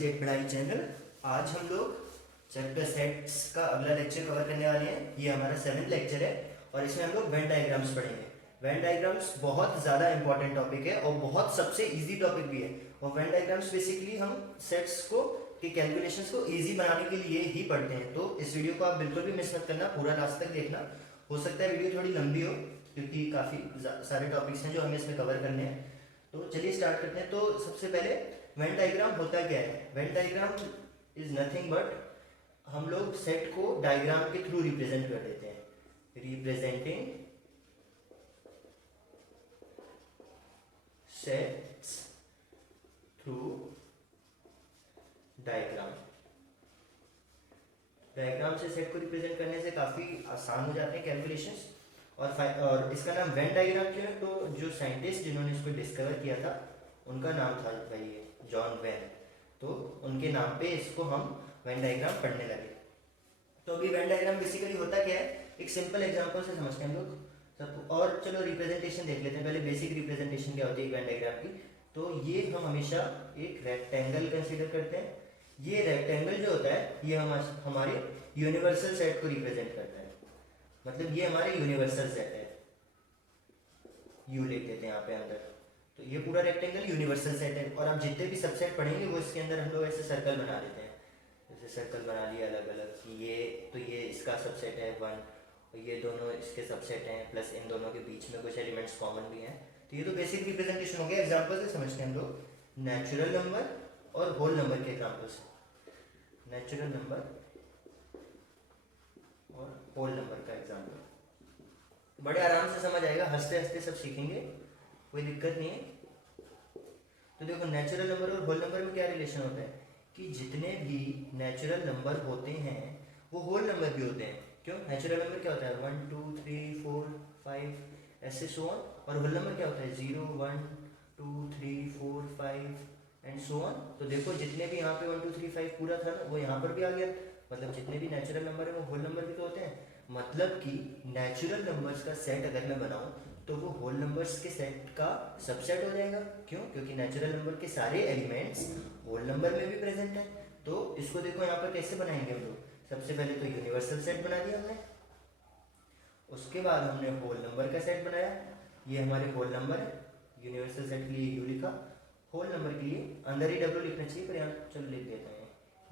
State पढ़ाई channel. आज हम लोग चैप्टर सेट्स का अगला लेक्चर कवर करने वाले हैं। ये हमारा 7th लेक्चर है और इसमें हम लोग वेन डायग्राम्स पढ़ेंगे। वेन डायग्राम्स बहुत ज़्यादा इंपॉर्टेंट टॉपिक है और बहुत सबसे इजी टॉपिक भी है। और वेन डायग्राम्स बेसिकली हम सेट्स को के कैलकुलेशंस को इजी बनाने के लिए ही पढ़ते हैं। तो इस वीडियो को आप बिल्कुल भी मिस मत करना, पूरा लास्ट तक देखना। हो सकता है वीडियो थोड़ी लंबी हो क्योंकि काफ़ी सारे टॉपिक्स हैं जो हमें इसमें कवर करने हैं। तो चलिए स्टार्ट करते हैं। तो सबसे पहले वेन डायग्राम होता क्या है? Venn diagram is nothing but हम लोग सेट को डायग्राम के थ्रू रिप्रेजेंट कर देते हैं। Representing sets through diagram. Diagram से सेट को रिप्रेजेंट करने से काफ़ी आसान हो जाते हैं कैलकुलेशंस। और इसका नाम वेन डायग्राम क्यों है? तो जो साइंटिस्ट जिन्होंने इसको डिस्कवर किया था उनका नाम था भाई जॉन वेन। तो उनके नाम पे इसको हम वेन डायग्राम पढ़ने लगे। तो अभी वेन डायग्राम बेसिकली होता क्या है, एक सिंपल एग्जांपल से समझते हैं हम लोग सब। और चलो रिप्रेजेंटेशन देख लेते हैं पहले। बेसिक रिप्रेजेंटेशन क्या होती है वेन डायग्राम की? तो ये हम हमेशा एक रेक्टेंगल कंसीडर करते हैं। ये रेक्टेंगल जो होता है ये हमारे यूनिवर्सल सेट को रिप्रेजेंट करता है। मतलब ये हमारे यूनिवर्सल सेट है, यू लिख देते हैं यहाँ पे अंदर। तो ये पूरा रेक्टेंगल यूनिवर्सल सेट है। और आप जितने भी सबसेट पढ़ेंगे वो इसके अंदर हम लोग ऐसे सर्कल बना देते हैं। जैसे सर्कल बना लिया अलग अलग कि ये इसका सबसेट है 1, और ये दोनों इसके सबसेट हैं, प्लस इन दोनों के बीच में कुछ एलिमेंट्स कॉमन भी हैं। तो ये तो बेसिक रिप्रेजेंटेशन हो गया। एग्जाम्पल से समझते हैं हम लोग नेचुरल नंबर और होल नंबर के एग्जाम्पल से। नेचुरल नंबर और होल नंबर का एग्जाम्पल बड़े आराम से समझ आएगा, हंसते हंसते सब सीखेंगे, कोई दिक्कत नहीं है। तो देखो नेचुरल नंबर और होल नंबर में क्या रिलेशन होता है कि जितने भी नेचुरल नंबर होते हैं वो होल नंबर भी होते हैं। क्यों? नेचुरल नंबर क्या होता है 1 2 3 4 5 ऐसे सो ऑन। और होल नंबर क्या होता है 0 1 2 3 4 5 एंड सो ऑन। तो देखो जितने भी यहाँ पे 1 2 3 5 पूरा था ना वो यहाँ पर भी आ गया। मतलब जितने भी नेचुरल नंबर है वो होल नंबर भी तो होते हैं। मतलब कि नेचुरल नंबर्स का सेट अगर मैं बनाऊं तो वो होल नंबर्स के सेट का सबसेट हो जाएगा। क्यों? क्योंकि नेचुरल नंबर के सारे एलिमेंट्स होल नंबर में भी प्रेजेंट है। तो इसको देखो यहाँ पर कैसे बनाएंगे हम लोग। सबसे पहले तो यूनिवर्सल सेट बना दिया हमने, उसके बाद हमने होल नंबर का सेट बनाया। ये हमारे होल नंबर है। यूनिवर्सल सेट के लिए यू लिखा, होल नंबर के लिए अंदर ही डब्ल्यू लिखना चाहिए पर यहाँ चलो लिख देते हैं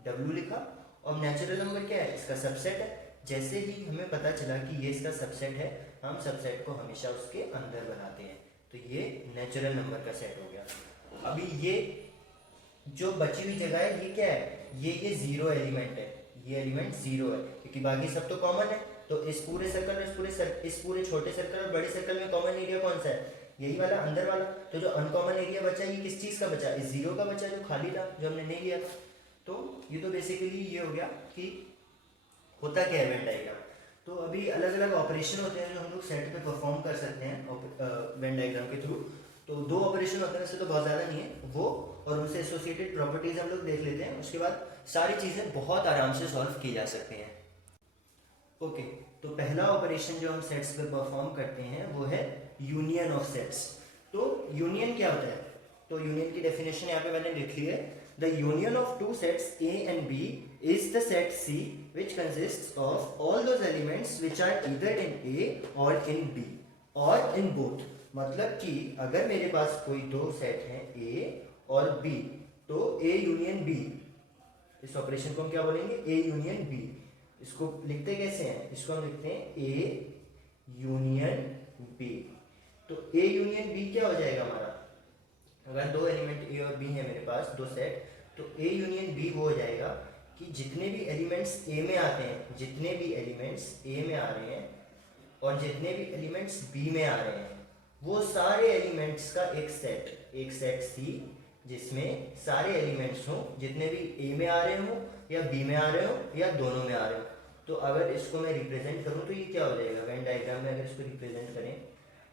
डब्ल्यू लिखा। और नेचुरल नंबर क्या है? इसका सबसेट है। जैसे ही हमें पता चला कि ये इसका सबसेट है, हम सबसेट को हमेशा उसके अंदर बनाते हैं। तो ये नेचुरल नंबर का सेट हो गया। अभी ये जो बची हुई जगह है ये क्या है? ये जीरो एलिमेंट है। ये एलिमेंट जीरो है क्योंकि बाकी सब तो कॉमन है। तो इस पूरे सर्कल इस पूरे छोटे सर्कल और बड़े सर्कल में कॉमन एरिया कौन सा है? यही वाला अंदर वाला। तो जो अनकॉमन एरिया बचा ये किस चीज का बचा? इस जीरो का बचा जो खाली था, जो हमने नहीं लिया था। तो ये तो बेसिकली ये हो गया कि होता क्या है वेन डायग्राम। तो अभी अलग अलग ऑपरेशन होते हैं जो हम लोग सेट पे परफॉर्म कर सकते हैं वेन डायग्राम के थ्रू। तो 2 ऑपरेशन होते हैं, वैसे तो बहुत ज़्यादा नहीं है वो, और उनसे एसोसिएटेड प्रॉपर्टीज हम लोग देख लेते हैं। उसके बाद सारी चीज़ें बहुत आराम से सॉल्व की जा सकती हैं। ओके, तो पहला ऑपरेशन जो हम सेट्स पे परफॉर्म करते हैं वो है यूनियन ऑफ सेट्स। तो यूनियन क्या होता है? तो यूनियन की डेफिनेशन यहाँ पे मैंने लिख ली है। The union of two sets A and B is the set C which consists of all those elements which are either in A or in B or in both। मतलब कि अगर मेरे पास कोई 2 सेट हैं A और B, तो A union B, इस operation को हम क्या बोलेंगे? A union B। इसको लिखते कैसे हैं? इसको हम लिखते हैं A यूनियन B। तो A यूनियन B क्या हो जाएगा हमारा? अगर 2 एलिमेंट ए और बी है मेरे पास, 2 सेट, तो ए यूनियन बी वो हो जाएगा कि जितने भी एलिमेंट्स ए में आते हैं, जितने भी एलिमेंट्स ए में आ रहे हैं और जितने भी एलिमेंट्स बी में आ रहे हैं, वो सारे एलिमेंट्स का एक सेट सी जिसमें सारे एलिमेंट्स हों, जितने भी ए में आ रहे हों या बी में आ रहे हों या दोनों में आ रहे हों। तो अगर इसको मैं रिप्रेजेंट करूँ तो ये क्या हो जाएगा वेन डायग्राम में? अगर इसको रिप्रेजेंट करें,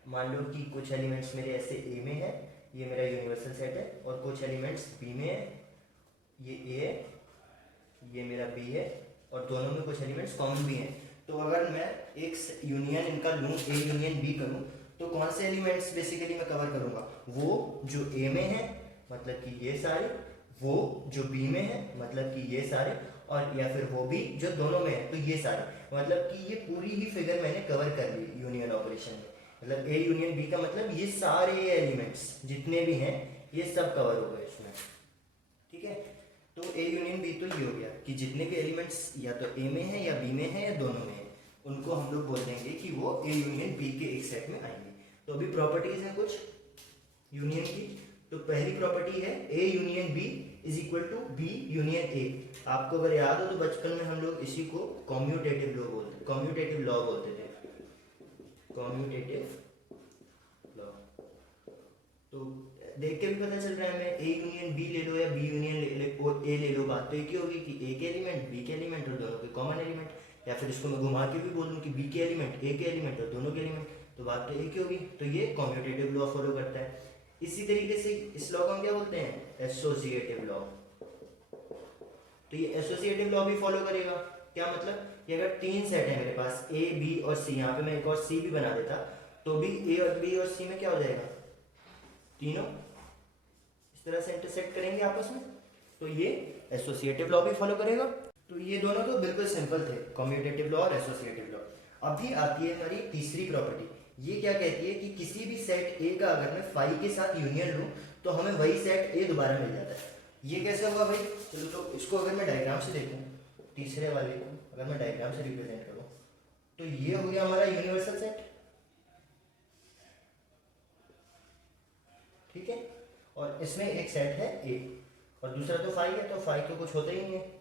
मान लो कि कुछ एलिमेंट्स मेरे ऐसे ए में है, ये मेरा यूनिवर्सल सेट है, और कुछ एलिमेंट्स बी में है, ये ए है, ये मेरा बी है, और दोनों में कुछ एलिमेंट्स कॉमन भी हैं। तो अगर मैं एक यूनियन इनका लूँ, ए यूनियन बी करूँ, तो कौन से एलिमेंट्स बेसिकली मैं कवर करूँगा? वो जो ए में है, मतलब कि ये सारे, वो जो बी में है मतलब कि ये सारे, और या फिर वो भी जो दोनों में है तो ये सारे, मतलब कि ये पूरी ही फिगर मैंने कवर कर ली यूनियन ऑपरेशन में। मतलब ए यूनियन बी का मतलब ये सारे एलिमेंट्स जितने भी हैं ये सब कवर हो गए इसमें, ठीक है। तो ए यूनियन बी तो ये हो गया कि जितने भी एलिमेंट्स या तो ए में है या बी में है या दोनों में है, उनको हम लोग बोल देंगे कि वो ए यूनियन बी के एक सेट में आएंगे। तो अभी प्रॉपर्टीज हैं कुछ यूनियन की। तो पहली प्रॉपर्टी है A union B is equal to B union A. आपको अगर याद हो तो बचपन में हम लोग इसी को कॉम्यूटेटिव लॉ बोलते थे, कॉम्यूटेटिव लॉ। तो देख के भी पता चल रहा है, मैं ए यूनियन बी ले लो या बी यूनियन ए ले लो, बात तो एक ही होगी कि ए के एलिमेंट बी के एलिमेंट और दोनों के कॉमन एलिमेंट, या फिर इसको मैं घुमा के भी बोल दूं कि बी के एलिमेंट ए के एलिमेंट और दोनों के एलिमेंट, तो बात तो एक ही होगी। तो ये कॉम्यूटेटिव लॉ फॉलो करता है। इसी तरीके से इस लॉ को हम क्या बोलते हैं, एसोसिएटिव लॉ। तो ये एसोसिएटिव लॉ भी फॉलो करेगा। क्या मतलब, ये अगर तीन सेट है मेरे पास ए बी और सी, यहाँ पे मैं एक और सी भी बना देता तो भी ए और बी और सी में क्या हो जाएगा, तीनों इस तरह से इंटरसेक्ट करेंगे आपस में, तो ये एसोसिएटिव लॉ भी फॉलो करेगा। तो ये दोनों तो बिल्कुल सिंपल थे, कम्यूटेटिव लॉ और एसोसिएटिव लॉ। अभी आती है हमारी तीसरी प्रॉपर्टी। ये क्या कहती है कि किसी भी सेट ए का अगर मैं फाई के साथ यूनियन लूं तो हमें वही सेट ए दोबारा मिल जाता है। ये कैसे होगा भाई, चलो तो इसको अगर मैं डायग्राम से देखूं, तीसरे वाले को अगर मैं डायग्राम से रिप्रेजेंट करूं तो ये हो गया हमारा यूनिवर्सल सेट, ठीक है। और इसमें एक सेट है ए और दूसरा तो फाई है, तो फाई तो कुछ होता ही नहीं है।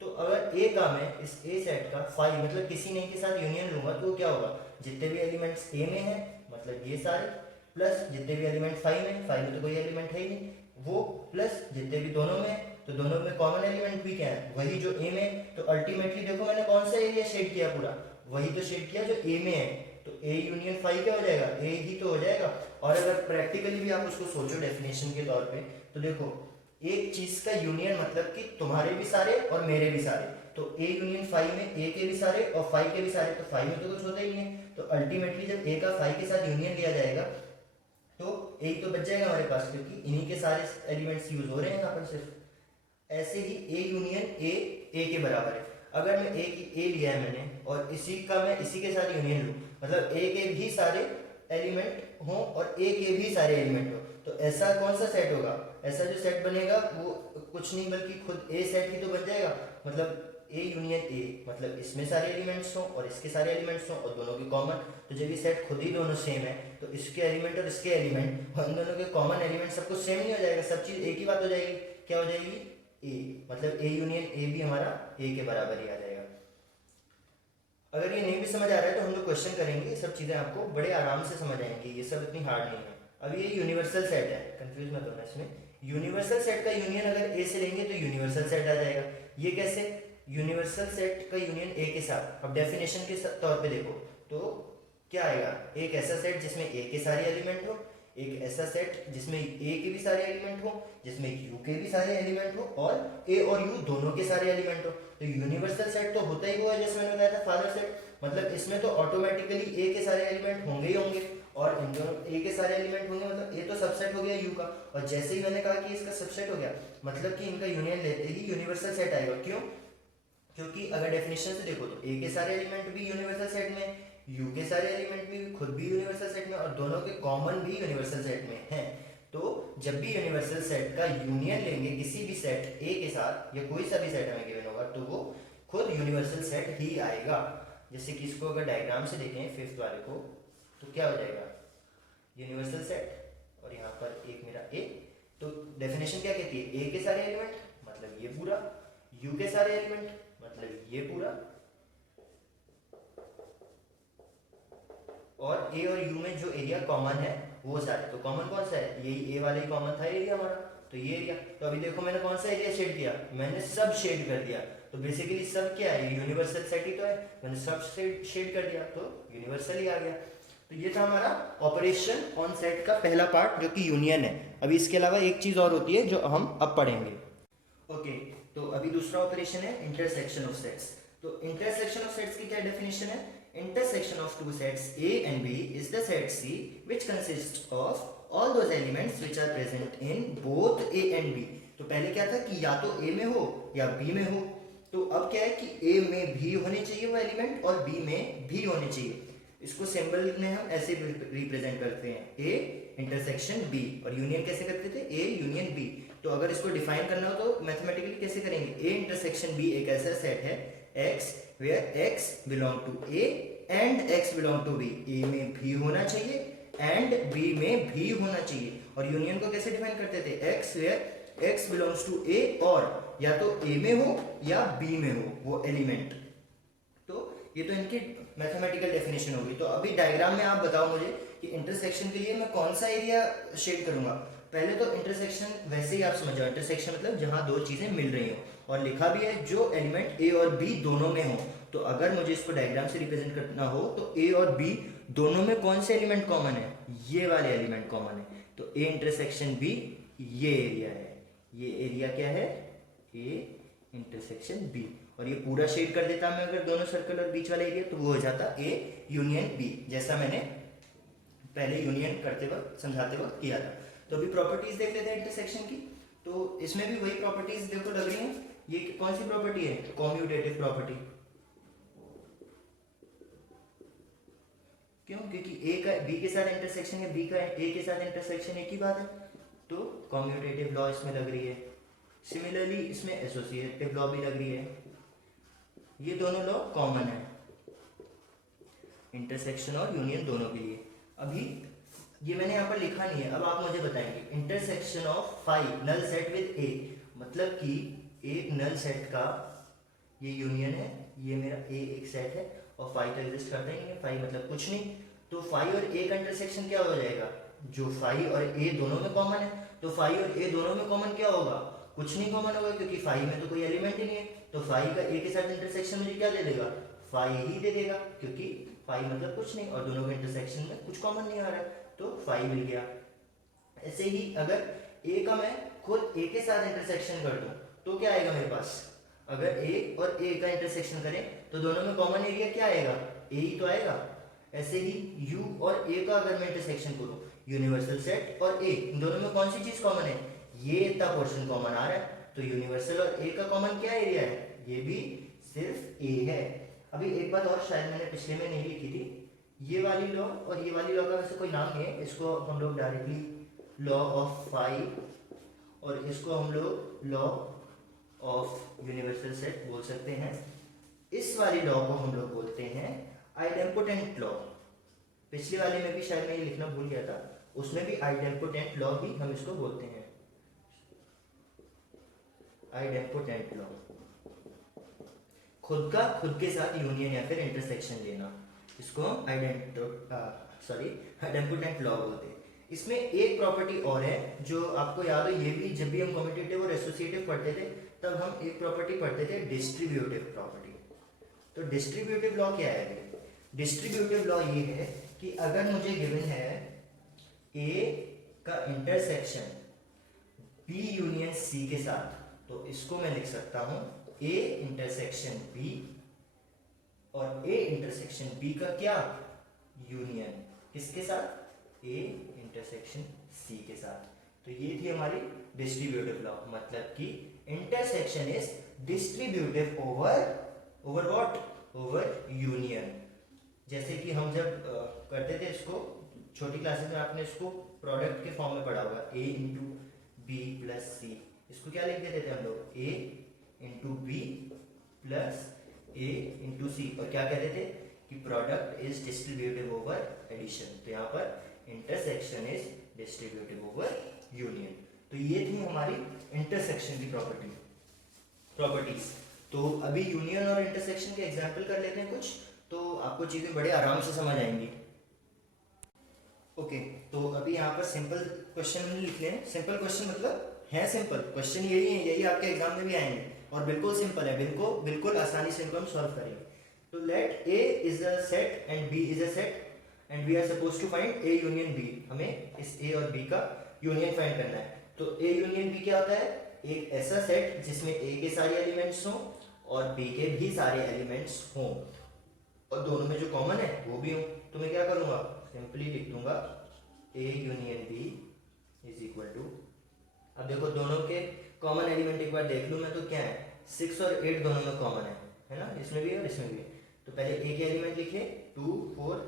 तो अगर ए का मैं इस ए सेट का फाई मतलब किसी नहीं के साथ यूनियन लूंगा तो क्या होगा, जितने भी एलिमेंट्स ए में है मतलब ये सारे, प्लस जितने भी एलिमेंट फाई में तो कोई एलिमेंट है ही नहीं वो, प्लस जितने भी दोनों में, तो दोनों में कॉमन एलिमेंट भी क्या है, वही जो ए में। तो अल्टीमेटली देखो मैंने कौन सा एरिया शेड किया, पूरा वही तो शेड किया जो ए में है। तो ए यूनियन फाई क्या हो जाएगा, ए ही तो हो जाएगा। और अगर प्रैक्टिकली भी आप उसको सोचो डेफिनेशन के तौर पे, तो देखो एक चीज का यूनियन मतलब कि तुम्हारे भी सारे और मेरे भी सारे। तो ए यूनियन फाई में ए के भी सारे और फाई के भी सारे, तो फाई में तो कुछ होता ही नहीं है। तो अल्टीमेटली जब ए का फाई के साथ यूनियन लिया जाएगा तो ए तो बच जाएगा हमारे पास, क्योंकि इन्हीं के सारे एलिमेंट्स यूज हो रहे हैं यहाँ पर सिर्फ। ऐसे ही ए यूनियन ए के बराबर है। अगर मैं ए लिया है मैंने और इसी का मैं इसी के साथ यूनियन लूँ, मतलब ए के भी सारे एलिमेंट हो और ए के भी सारे एलिमेंट हो, तो ऐसा कौन सा सेट होगा, ऐसा जो सेट बनेगा वो कुछ नहीं बल्कि खुद ए सेट ही तो बन जाएगा। मतलब ए यूनियन ए मतलब इसमें सारे एलिमेंट्स हो और इसके सारे एलिमेंट्स हो और दोनों के कॉमन। तो जब ये सेट खुद ही दोनों सेम है तो इसके एलिमेंट और इसके एलिमेंट उन दोनों के कॉमन एलिमेंट सब कुछ सेम नहीं हो जाएगा, सब चीज एक ही बात हो जाएगी। क्या हो जाएगी, ए, मतलब ए यूनियन ए भी हमारा ए के बराबर ही आ जाएगा। अगर ये नहीं भी समझ आ रहा है तो हम लोग क्वेश्चन करेंगे, ये सब चीजें आपको बड़े आराम से समझ आएंगी, ये सब इतनी हार्ड नहीं है। अब ये यूनिवर्सल सेट है, कंफ्यूज मत होना इसमें। यूनिवर्सल सेट का यूनियन अगर ए से लेंगे तो यूनिवर्सल सेट आ जाएगा। ये कैसे, यूनिवर्सल सेट का यूनियन ए के साथ, अब डेफिनेशन के तौर पे देखो तो क्या आएगा, एक ऐसा सेट जिसमें ए के सारे एलिमेंट हो, एक ऐसा सेट जिसमें ए के भी सारे एलिमेंट हो, जिसमें यू के भी सारे एलिमेंट हो और ए और यू दोनों के सारे एलिमेंट हो। तो यूनिवर्सल सेट तो होता ही हुआ है, जैसे मैंने बताया था फादर सेट, मतलब इसमें तो ऑटोमेटिकली ए के सारे एलिमेंट होंगे ही होंगे और इन दोनों ए के सारे एलिमेंट होंगे, मतलब ए तो सबसेट हो गया यू का। और जैसे ही मैंने कहा कि इसका सबसेट हो गया मतलब कि इनका यूनियन लेते ही यूनिवर्सल सेट आएगा। क्यों, क्योंकि अगर डेफिनेशन से देखो तो ए के सारे एलिमेंट भी यूनिवर्सल सेट में, यू के सारे एलिमेंट भी खुद भी यूनिवर्सल सेट में और दोनों के कॉमन भी यूनिवर्सल सेट में हैं। तो जब भी यूनिवर्सल सेट का यूनियन लेंगे किसी भी सेट ए के साथ या कोई सा भी सेट हमें गिवन होगा तो वो खुद यूनिवर्सल सेट ही आएगा। जैसे कि इसको अगर डायग्राम से देखें फिफ्थ वाले को तो क्या हो जाएगा, यूनिवर्सल सेट और यहाँ पर एक मेरा ए। तो डेफिनेशन क्या कहती है, ए के सारे एलिमेंट मतलब ये पूरा, यू के सारे एलिमेंट मतलब ये पूरा, और ए और यू में जो एरिया कॉमन है वो सारे। तो कॉमन कौन सा है, यही ए वाला ही कॉमन था एरिया हमारा, तो ये एरिया। तो अभी देखो मैंने कौन सा एरिया शेड किया, मैंने सब शेड कर दिया। तो बेसिकली सब क्या है, यूनिवर्सल सेट ही तो है, मैंने सब शेड कर दिया तो यूनिवर्सल ही आ गया। तो ये था हमारा ऑपरेशन ऑन सेट का पहला पार्ट जो कि यूनियन है। अभी इसके अलावा एक चीज और होती है जो हम अब पढ़ेंगे। ओके, तो अभी दूसरा ऑपरेशन है इंटरसेक्शन ऑफ सेट्स। तो इंटरसेक्शन ऑफ सेट्स की क्या डेफिनेशन है, intersection of two sets A and B is the set C which consists of all those elements which are present in both A and B। तो पहले क्या था कि या तो ए में हो या बी में हो, तो अब क्या है कि ए में भी होने चाहिए वो एलिमेंट और बी में भी होने चाहिए। इसको सिंबल में हम ऐसे रिप्रेजेंट करते हैं, ए इंटरसेक्शन बी, और यूनियन कैसे करते थे, ए यूनियन बी। तो अगर इसको डिफाइन करना हो तो मैथमेटिकली कैसे करेंगे, ए इंटरसेक्शन बी एक ऐसा सेट है x where x belong to A and x belong to B, A में भी होना चाहिए एंड बी में भी होना चाहिए। और यूनियन को कैसे डिफाइन करते थे, x where x belongs to A, और या तो ए में हो या बी में हो वो एलिमेंट। तो ये तो इनकी मैथमेटिकल डेफिनेशन होगी। तो अभी डायग्राम में आप बताओ मुझे कि इंटरसेक्शन के लिए मैं कौन सा एरिया शेड करूंगा। पहले तो इंटरसेक्शन वैसे ही आप समझ जाओ, इंटरसेक्शन मतलब जहां दो चीजें मिल रही हो, और लिखा भी है जो एलिमेंट ए और बी दोनों में हो। तो अगर मुझे इसको डायग्राम से रिप्रेजेंट करना हो तो ए और बी दोनों में कौन से एलिमेंट कॉमन है, ये वाले एलिमेंट कॉमन है। तो ए इंटरसेक्शन बी ये एरिया है, ये एरिया क्या है, ए इंटरसेक्शन बी। और ये पूरा शेड कर देता मैं अगर दोनों सर्कल और बीच वाला एरिया, तो वो हो जाता ए यूनियन बी, जैसा मैंने पहले यूनियन करते वक्त समझाते वक्त किया था। तो अभी प्रॉपर्टीज देख लेते हैं इंटरसेक्शन की। तो इसमें भी वही प्रॉपर्टीज देखो लग रही हैं। ये कौन सी प्रॉपर्टी है, कॉम्यूटेटिव प्रॉपर्टी। क्यों, क्योंकि ए का बी के साथ इंटरसेक्शन है, बी का ए के साथ इंटरसेक्शन एक ही बात है, तो कॉम्यूटेटिव लॉ इसमें लग रही है। सिमिलरली इसमें एसोसिएटिव लॉ भी लग रही है। ये दोनों लॉ कॉमन है इंटरसेक्शन और यूनियन दोनों के लिए। अभी ये मैंने यहाँ पर लिखा नहीं है, अब आप मुझे बताएंगे intersection of phi null set with A, मतलब कि एक नल सेट का ये यूनियन है, ये मेरा ए एक सेट है और फाइव तो एग्जिस्ट करता ही नहीं है, फाइव मतलब कुछ नहीं। तो फाइव और ए का इंटरसेक्शन क्या हो जाएगा, जो फाइव और ए दोनों में कॉमन है, तो फाइव और ए दोनों में कॉमन क्या होगा, कुछ नहीं कॉमन होगा, क्योंकि फाइव में तो कोई एलिमेंट ही नहीं है। तो फाइव का ए के साथ इंटरसेक्शन मुझे क्या दे देगा, फाइव ही दे देगा, क्योंकि फाइव मतलब कुछ नहीं और दोनों के इंटरसेक्शन में कुछ कॉमन नहीं आ रहा है, तो फाइव मिल गया। ऐसे ही अगर ए का मैं खुद ए के साथ इंटरसेक्शन कर दूं तो क्या आएगा मेरे पास, अगर ए और ए का इंटरसेक्शन करें तो दोनों में कॉमन एरिया क्या आएगा, ए ही तो आएगा। ऐसे ही यू और ए का अगर मैं इंटरसेक्शन करूं, यूनिवर्सल सेट और ए, दोनों में कौन सी चीज कॉमन है, ये इतना पोर्शन कॉमन आ रहा है, तो यूनिवर्सल और ए का कॉमन क्या एरिया है, ये भी सिर्फ ए है। अभी एक बात और शायद मैंने पिछले में नहीं लिखी थी, ये वाली लॉ और ये वाली लॉ का वैसे कोई नाम नहीं है, इसको हम लोग डायरेक्टली लॉ ऑफ फाइव और इसको हम लोग लॉ ऑफ यूनिवर्सल सेट बोल सकते हैं। इस वाली लॉ को हम लोग बोलते हैं आइडेम्पोटेंट लॉ। पिछले वाले में भी शायद मैं ये लिखना भूल गया था, उसमें भी आइडेम्पोटेंट लॉ ही हम इसको बोलते हैं, आइडेम्पोटेंट लॉ। खुद के साथ यूनियन या फिर इंटरसेक्शन लेना, इसको आइडेम्पोटेंट लॉ बोलते हैं। इसमें एक प्रॉपर्टी और है जो आपको याद हो, ये भी जब भी हम कम्यूटेटिव और एसोसिएटिव पढ़ते थे तब हम एक प्रॉपर्टी पढ़ते थे, डिस्ट्रीब्यूटिव प्रॉपर्टी। तो डिस्ट्रीब्यूटिव लॉ क्या है, डिस्ट्रीब्यूटिव लॉ ये है कि अगर मुझे गिवन है ए का इंटरसेक्शन बी यूनियन सी के साथ, तो इसको मैं लिख सकता हूं ए इंटरसेक्शन बी और ए इंटरसेक्शन बी का क्या यूनियन किसके साथ, ए इंटरसेक्शन सी के साथ। तो ये थी हमारी डिस्ट्रीब्यूटिव लॉ, मतलब कि intersection is distributive over what, over union. जैसे कि हम जब करते थे इसको छोटी क्लासेस में, आपने इसको प्रोडक्ट के फॉर्म में पढ़ा होगा, A into B plus C, इसको क्या लिख देते थे हम लोग, A into B plus A into C, और क्या कहते थे कि product is distributive over addition. तो यहाँ पर intersection is distributive over union. तो ये थी हमारी इंटरसेक्शन की प्रॉपर्टीज। तो अभी यूनियन और इंटरसेक्शन के एग्जाम्पल कर लेते हैं कुछ, तो आपको चीजें बड़े आराम से समझ आएंगी। ओके, तो अभी यहाँ पर सिंपल क्वेश्चन लिख लें। सिंपल क्वेश्चन मतलब है सिंपल क्वेश्चन, यही है, यही आपके एग्जाम में भी आएंगे और बिल्कुल सिंपल है, बिल्कुल आसानी से इनको हम सॉल्व करेंगे। तो let A is a set and B is a set and we are suppose to find A union B. हमें इस ए और बी का यूनियन फाइंड करना है। तो ए यूनियन बी क्या होता है, एक ऐसा सेट जिसमें ए के सारे एलिमेंट्स हों और बी के भी सारे एलिमेंट्स हों और दोनों में जो कॉमन है वो भी हो। तो मैं क्या करूंगा, सिंपली लिख दूंगा A union B is equal to, अब देखो दोनों के कॉमन एलिमेंट एक बार देख लूँ मैं, तो क्या है 6 और 8 दोनों में कॉमन है ना, इसमें भी है और इसमें भी है। तो पहले ए के एलिमेंट लिखे 2 4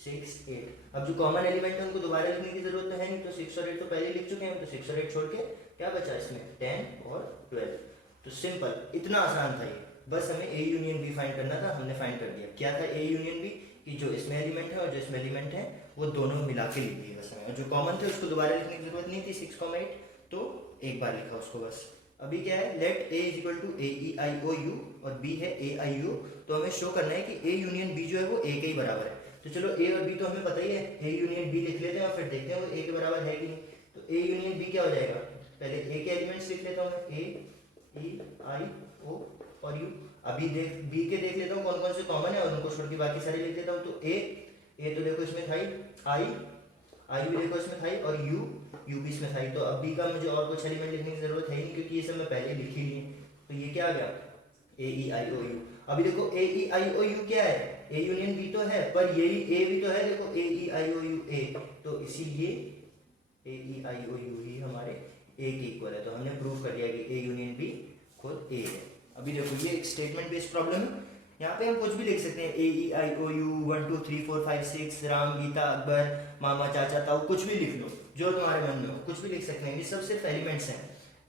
6 8। अब जो कॉमन एलिमेंट है उनको दोबारा लिखने की जरूरत तो है नहीं, तो 6 और 8 तो पहले लिख चुके हैं, तो 6 और 8 छोड़ के क्या बचा इसमें 10 और 12। तो सिंपल, इतना आसान था ये, बस हमें ए यूनियन बी फाइंड करना था, हमने फाइंड कर दिया। क्या था ए यूनियन बी, कि जो इसमें एलिमेंट है और जो इसमें एलिमेंट है वो दोनों मिला के लिख दिए बस हमें, जो कॉमन थे उसको दोबारा लिखने की जरूरत नहीं थी 6, 8, तो एक बार लिखा उसको बस। अभी क्या है, let A is equal to A E I O U और बी है ए आई यू, तो हमें शो करना है कि ए यूनियन बी जो है वो ए के ही बराबर है। तो चलो ए और बी तो हमें पता ही है, ए यूनियन बी लिख लेते हैं और फिर देखते हैं वो ए के बराबर है कि नहीं। तो ए यूनियन बी क्या हो जाएगा, पहले ए के एलिमेंट्स लिख लेता हूँ मैं, ए ई आई ओ और यू। अभी देख बी के देख लेता हूँ कौन कौन से कॉमन है और उनको छोड़ के बाकी सारे लिख देता हूँ। तो ए तो देखो इसमें था ही, आई भी देखो इसमें था ही, और यू भी इसमें था ही। तो अब बी का मुझे और कुछ एलिमेंट लिखने की जरूरत है ही नहीं, क्योंकि ये सब मैं पहले लिख ही लिए। तो ये क्या आ गया, ए ई आई ओ यू। अभी देखो ए ई आई ओ यू क्या है, ए यूनियन बी तो है, पर ये ए भी तो है, देखो ए E I O U A, तो इसीलिए ए ई आई ओ यू ही हमारे ए के इक्वल है। तो हमने प्रूव कर दिया कि ए यूनियन बी खुद ए है। अभी देखो ये एक स्टेटमेंट बेस्ड प्रॉब्लम है, यहाँ पे हम कुछ भी लिख सकते हैं, ए E I O you 1 2 3 4 5 6 Ram Gita Akbar मामा चाचा ताऊ, कुछ भी लिख लो जो तुम्हारे मन में हो, कुछ भी लिख सकते हैं। ये सब सिर्फ एलिमेंट्स हैं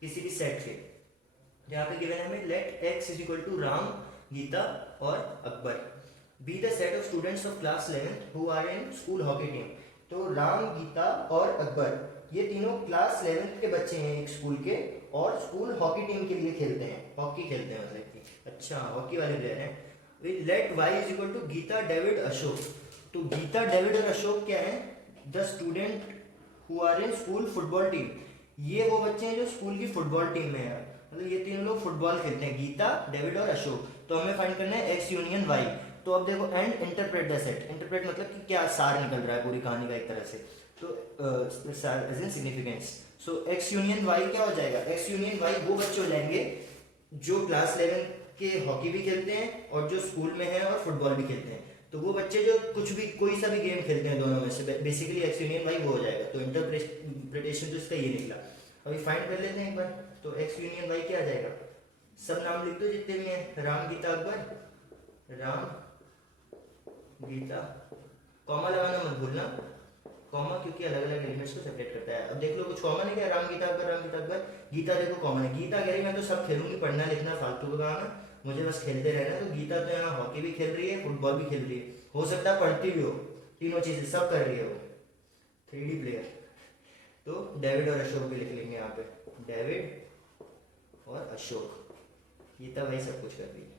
किसी भी सेट के। यहाँ पे गिवन है हमें let X is equal to Ram Geeta और Akbar B the set of students of class 11th who are in school hockey team. तो राम गीता और अकबर ये तीनों क्लास 11th के बच्चे हैं एक स्कूल के, और स्कूल हॉकी टीम के लिए खेलते हैं, हॉकी खेलते हैं मतलब कि अच्छा हॉकी वाले प्लेयर हैं। Let Y is equal to Geeta David Ashok. तो गीता डेविड और अशोक क्या है, the student who are in school football team. ये वो बच्चे हैं जो स्कूल की फुटबॉल टीम में है, मतलब ये तीनों लोग फुटबॉल खेलते हैं, गीता डेविड और अशोक। तो हमें फाइंड करना है एक्स यूनियन वाई। तो अब देखो and interpret the set, interpret मतलब कि क्या सार निकल रहा है पूरी कहानी का एक तरह से, तो as in significance. So X union Y क्या हो जाएगा, एक्स यूनियन वाई वो बच्चे हो जाएंगे जो क्लास 11 के हॉकी भी खेलते हैं और जो स्कूल में है और फुटबॉल भी खेलते हैं। तो वो बच्चे जो कुछ भी कोई सा भी गेम खेलते हैं दोनों में से, बेसिकली एक्स यूनियन वाई वो हो जाएगा। तो इंटरप्रिटेशन तो इसका ये निकला। अभी फाइंड कर लेते हैं एक बार। तो एक्स यूनियन वाई क्या आ जाएगा, सब नाम लिख दो जितने भी हैं, राम गीता अकबर, राम गीता, कॉमा लगाना मत भूलना, कॉमा क्योंकि अलग अलग एलिमेंट्स को सेपरेट करता है। अब देख लो कुछ कॉमन है क्या, राम गीता अकबर, राम गीता अकबर, गीता देखो कॉमन है। गीता कह रही मैं तो सब खेलूंगी, पढ़ना लिखना फालतू का काम है, मुझे बस खेलते रहना। तो गीता तो यहाँ हॉकी भी खेल रही है, फुटबॉल भी खेल रही है, हो सकता है पढ़ती भी हो, तीनों चीजें सब कर रही है वो, 3D प्लेयर। तो डेविड और अशोक भी लिख लेंगे यहाँ पे, डेविड और अशोक, गीता भाई सब कुछ कर रही है।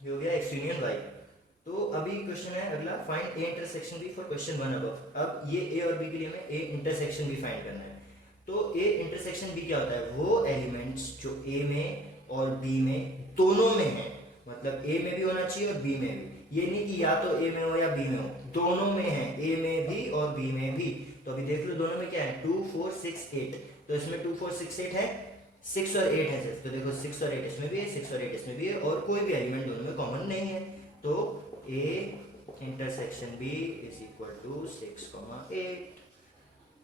ये हो गया एक्स यूनियन वाई। तो अभी क्वेश्चन है अगला, find A intersection B for question 1 above. अब ये ए और बी के लिए हमें ए इंटरसेक्शन बी फाइंड करना है। तो ए इंटरसेक्शन बी क्या होता है, वो एलिमेंट्स जो ए में और बी में दोनों में है, मतलब ए में भी होना चाहिए और बी में भी, ये नहीं कि या तो ए में हो या बी में हो, दोनों में है, ए में भी और बी में भी। तो अभी देख लो दोनों में क्या है, 2 4 6 8। तो इसमें 2 4 6 8 है, 6 और 8 है सिर्फ। तो देखो 6 और 8 इसमें भी है, 6 और 8 इसमें भी है, और कोई भी एलिमेंट दोनों में कॉमन नहीं है। तो A intersection B is equal to 6, 8।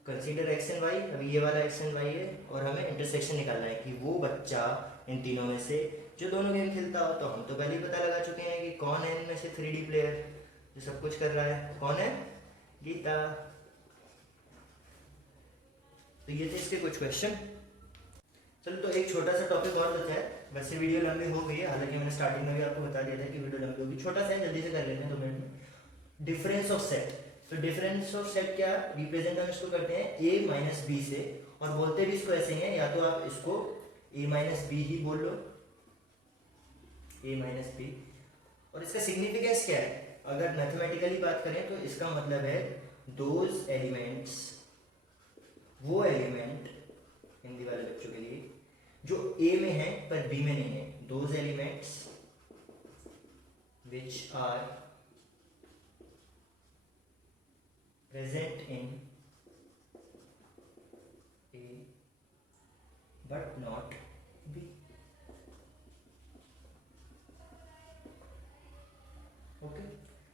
Consider X and Y, अभी ये वाला एक्स एंड वाई है, और हमें इंटरसेक्शन निकालना है कि वो बच्चा इन तीनों में से जो दोनों गेम खेलता हो। तो हम तो पहले ही पता लगा चुके हैं कि कौन है इनमें से 3D प्लेयर जो सब कुछ कर रहा है, कौन है, गीता। तो ये थे इसके कुछ क्वेश्चन। चलो तो एक छोटा सा टॉपिक और बचा है, वैसे वीडियो लंबी हो गई है, हालांकि मैंने स्टार्टिंग में भी आपको बता दिया था कि वीडियो लंबी होगी। छोटा सा है, जल्दी से कर लेते हैं 2 मिनट में। Difference of set. तो डिफरेंस ऑफ सेट क्या रिप्रेजेंट हम इसको करते हैं a माइनस बी से, और बोलते भी इसको ऐसे ही है, या तो आप इसको a माइनस बी ही बोल लो, a माइनस बी। और इसका सिग्निफिकेंस क्या है, अगर मैथमेटिकली बात करें तो इसका मतलब है दोज एलिमेंट्स, वो एलिमेंट हिंदी वाले बच्चों के लिए जो a में है पर b में नहीं है, those elements which are present in a but not b। Okay,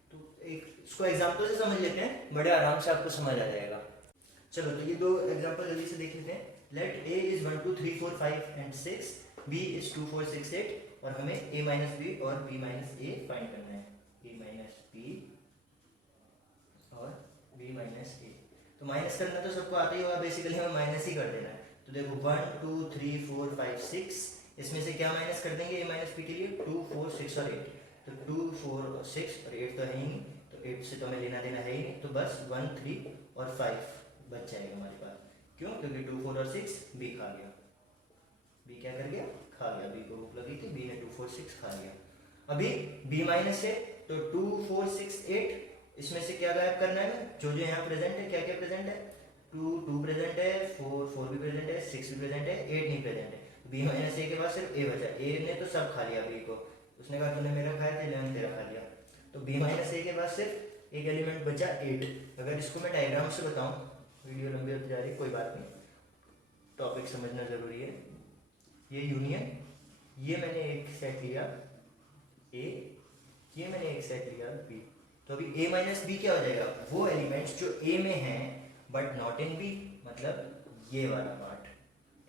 तो एक इसको एग्जांपल से समझ लेते हैं, बड़े आराम से आपको समझ आ जाएगा। चलो तो ये 2 एग्जांपल जल्दी से देख लेते हैं। Let A is 1 2 3 4 5 and 6, B is 2 4 6 8 और हमें a माइनस बी और b माइनस ए फाइंड करना है, a माइनस बी और b माइनस ए। तो माइनस करना तो सबको आता ही होगा, बेसिकली हमें माइनस ही कर देना है। तो देखो 1 2 3 4 5 6, इसमें से क्या माइनस कर देंगे a माइनस बी के लिए, 2 4 6 और 8। तो 2 4 और 6 और 8 तो है ही नहीं, तो 8 से तो हमें लेना देना है ही नहीं, तो बस 1 3 और 5 बच जाएगा हमारे पास। क्यों? क्योंकि 2 4 और 6 बी खा गया, बी क्या कर गया, खा गया, बी को भूख लगी थी, बी ने 2 4 6 खा गया। अभी बी माइनस है तो 2 4 6 8, इसमें से क्या गायब करना है, जो जो यहाँ प्रेजेंट है, क्या क्या प्रेजेंट है, 2 2 प्रेजेंट है, 4 4 भी प्रेजेंट है, 6 भी प्रेजेंट है, 8 नहीं प्रेजेंट है। बी माइनस ए के बाद सिर्फ ए बचा, ए ने तो सब खा लिया बी को, उसने कहा तूने मेरा खाया था, मैंने तेरा खा लिया। तो बी माइनस ए के बाद सिर्फ एक एलिमेंट बचा 8। अगर इसको मैं डायग्राम से बताऊं, वीडियो लंबी होती जा रही है, कोई बात नहीं, टॉपिक समझना जरूरी है। ये यूनियन, ये मैंने एक सेट लिया ए, ये मैंने एक सेट लिया बी। तो अभी a माइनस बी क्या हो जाएगा, वो एलिमेंट्स जो a में हैं बट नॉट इन b, मतलब ये वाला पार्ट,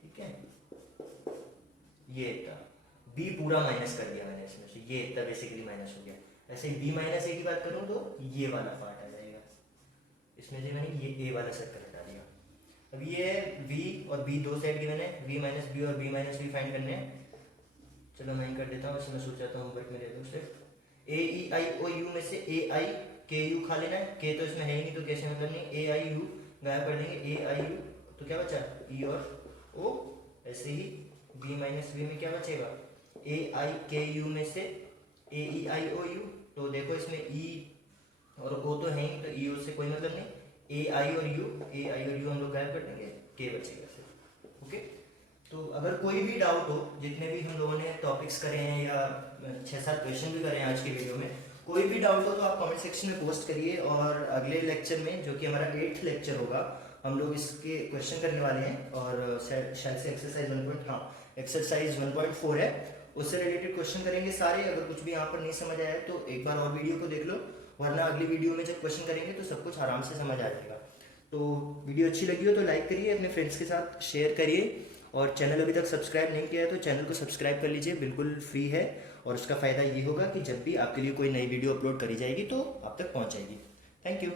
ठीक है, ये इतना b पूरा माइनस कर दिया मैंने इसमें से, ये इतना बेसिकली माइनस हो गया। ऐसे ही b माइनस ए की बात करूं तो ये वाला पार्ट आ जाएगा, इसमें से मैंने ये a वाला सर्कल हटा दिया। अब ये v और b दो सेट गिवन है, v माइनस बी और b माइनस बी फाइंड करने हैं। चलो मैं कर देता हूँ, इसमें सोचा था होमवर्क में दे दूँ सिर्फ ए ई आई ओ यू में से ए आई के यू खा लेना है, के तो इसमें है ही नहीं, तो कैसे मतलब नहीं, ए आई यू गायब कर देंगे, ए आई यू, तो क्या बचा ई और ओ। ऐसे ही बी माइनस बी में क्या बचेगा, ए आई के यू में से ए ई आई ओ यू, तो देखो इसमें ई और ओ तो है ही, तो ई ओ से कोई मतलब नहीं, ए आई और यू, ए आई और यू हम लोग गायब कर देंगे, के बचेगा सिर्फ। ओके, तो अगर कोई भी डाउट हो, जितने भी हम लोगों ने टॉपिक्स करे हैं या 6-7 क्वेश्चन भी करे हैं आज की वीडियो में, कोई भी डाउट हो तो आप कमेंट सेक्शन में पोस्ट करिए, और अगले लेक्चर में जो कि हमारा 8th लेक्चर होगा, हम लोग इसके क्वेश्चन करने वाले हैं, और शायद से एक्सरसाइज 1.4 है, उससे रिलेटेड क्वेश्चन करेंगे सारे। अगर कुछ भी यहाँ पर नहीं समझ आया तो एक बार और वीडियो को देख लो, वरना अगली वीडियो में जब क्वेश्चन करेंगे तो सब कुछ आराम से समझ आ जाएगा। तो वीडियो अच्छी लगी हो तो लाइक करिए, अपने फ्रेंड्स के साथ शेयर करिए, और चैनल अभी तक सब्सक्राइब नहीं किया है तो चैनल को सब्सक्राइब कर लीजिए, बिल्कुल फ्री है। और उसका फ़ायदा ये होगा कि जब भी आपके लिए कोई नई वीडियो अपलोड करी जाएगी तो आप तक पहुंच जाएगी। Thank you.